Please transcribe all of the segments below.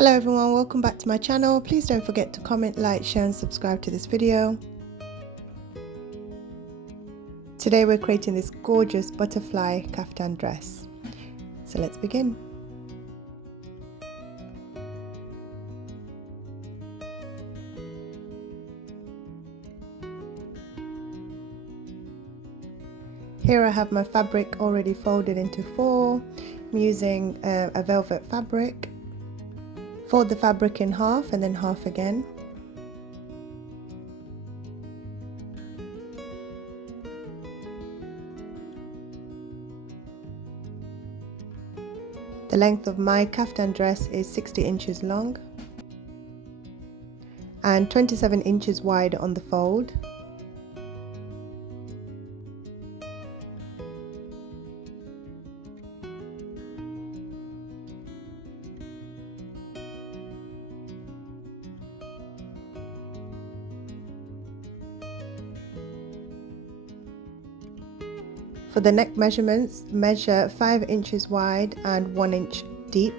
Hello everyone, welcome back to my channel. Please don't forget to comment, like, share and subscribe to this video. Today we're creating this gorgeous butterfly kaftan dress. So let's begin. Here I have my fabric already folded into four. I'm using a velvet fabric. Fold the fabric in half and then half again. The length of my kaftan dress is 60 inches long and 27 inches wide on the fold. For the neck measurements, measure 5 inches wide and 1 inch deep.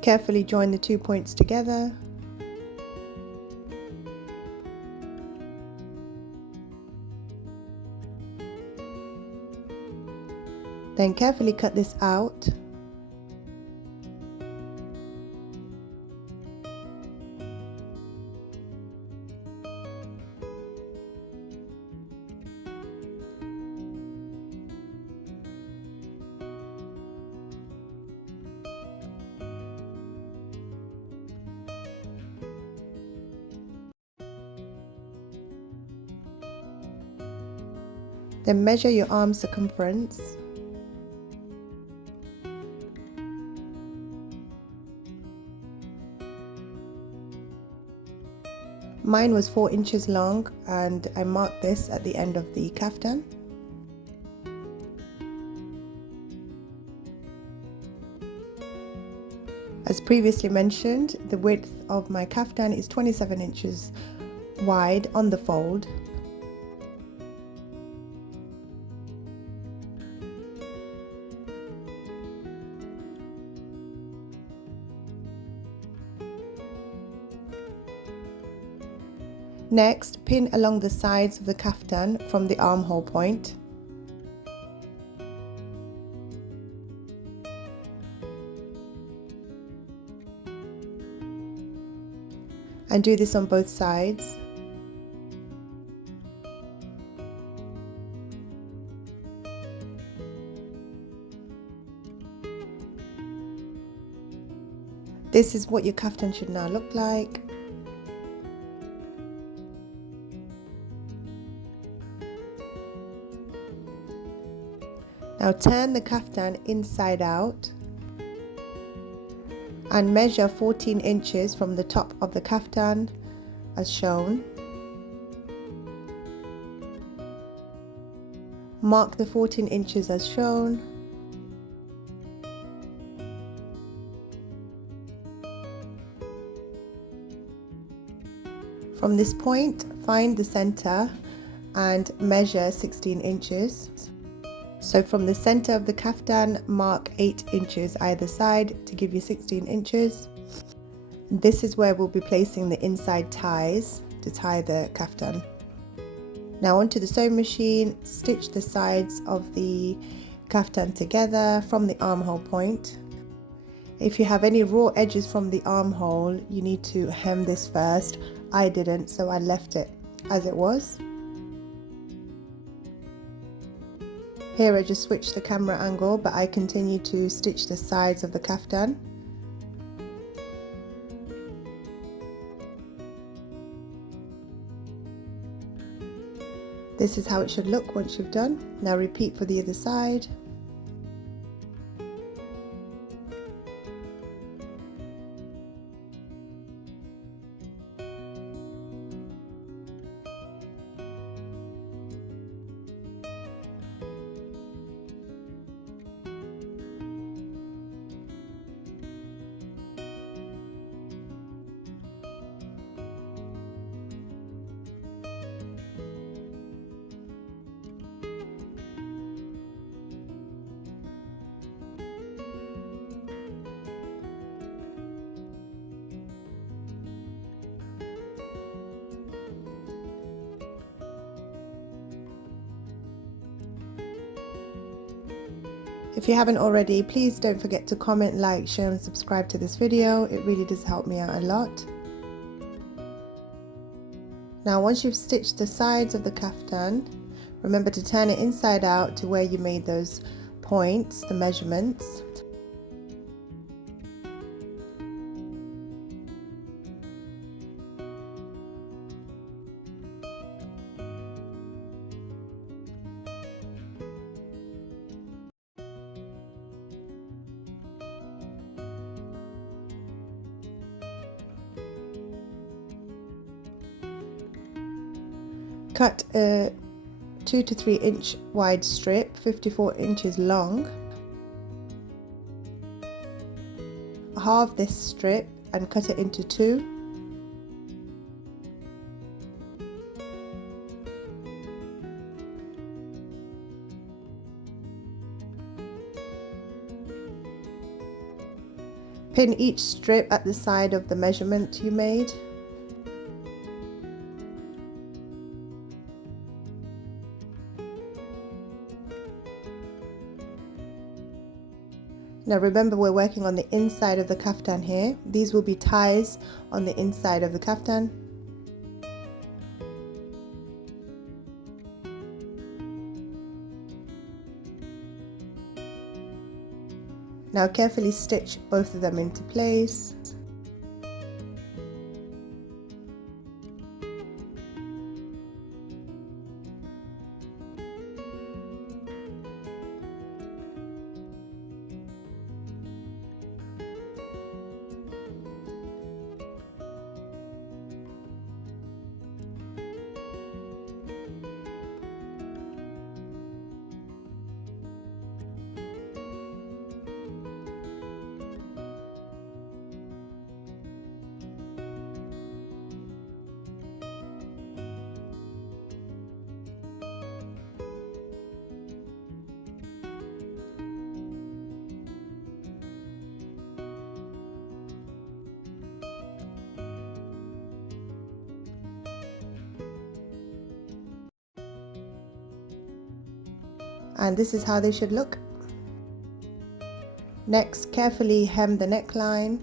Carefully join the 2 points together. Then carefully cut this out. Then measure your arm circumference. Mine was 4 inches long and I marked this at the end of the kaftan. As previously mentioned, the width of my kaftan is 27 inches wide on the fold. Next, pin along the sides of the kaftan from the armhole point. And do this on both sides. This is what your kaftan should now look like. Now turn the kaftan inside out and measure 14 inches from the top of the kaftan as shown. Mark the 14 inches as shown. From this point, find the center and measure 16 inches. So from the center of the kaftan, mark 8 inches either side to give you 16 inches. This is where we'll be placing the inside ties to tie the kaftan. Now onto the sewing machine, stitch the sides of the kaftan together from the armhole point. If you have any raw edges from the armhole, you need to hem this first. I didn't, so I left it as it was. Here I just switched the camera angle, but I continue to stitch the sides of the kaftan. This is how it should look once you've done. Now repeat for the other side. If you haven't already, please don't forget to comment, like, share and subscribe to this video. It really does help me out a lot. Now once you've stitched the sides of the kaftan, remember to turn it inside out to where you made those points, the measurements. Cut a 2 to 3 inch wide strip, 54 inches long. Halve this strip and cut it into 2. Pin each strip at the side of the measurement you made. Now remember, we're working on the inside of the kaftan here. These will be ties on the inside of the kaftan. Now carefully stitch both of them into place. And this is how they should look. Next, carefully hem the neckline.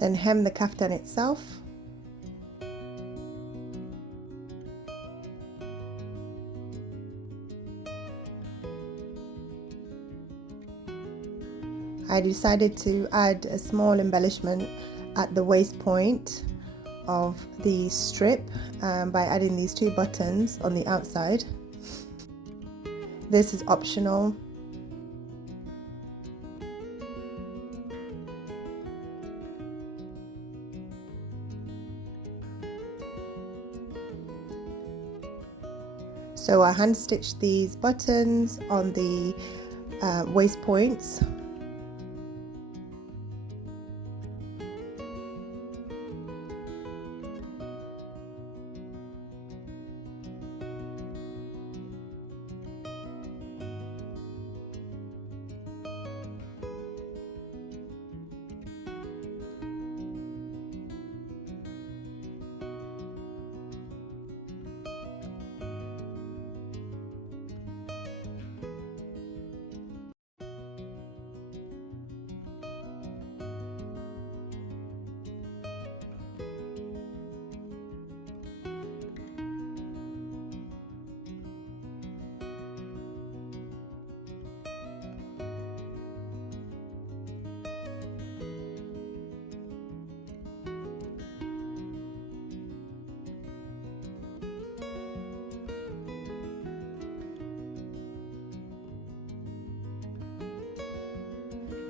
Then hem the kaftan itself. I decided to add a small embellishment at the waist point of the strip by adding these 2 buttons on the outside. This is optional. So I hand stitched these buttons on the waist points.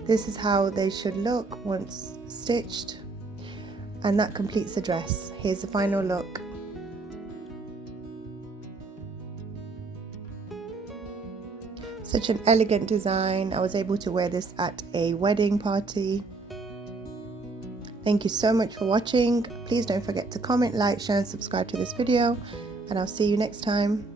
This is how they should look once stitched, and that completes the dress. Here's the final look. Such an elegant design. I was able to wear this at a wedding party. Thank you so much for watching. Please don't forget to comment, like, share and subscribe to this video, and I'll see you next time.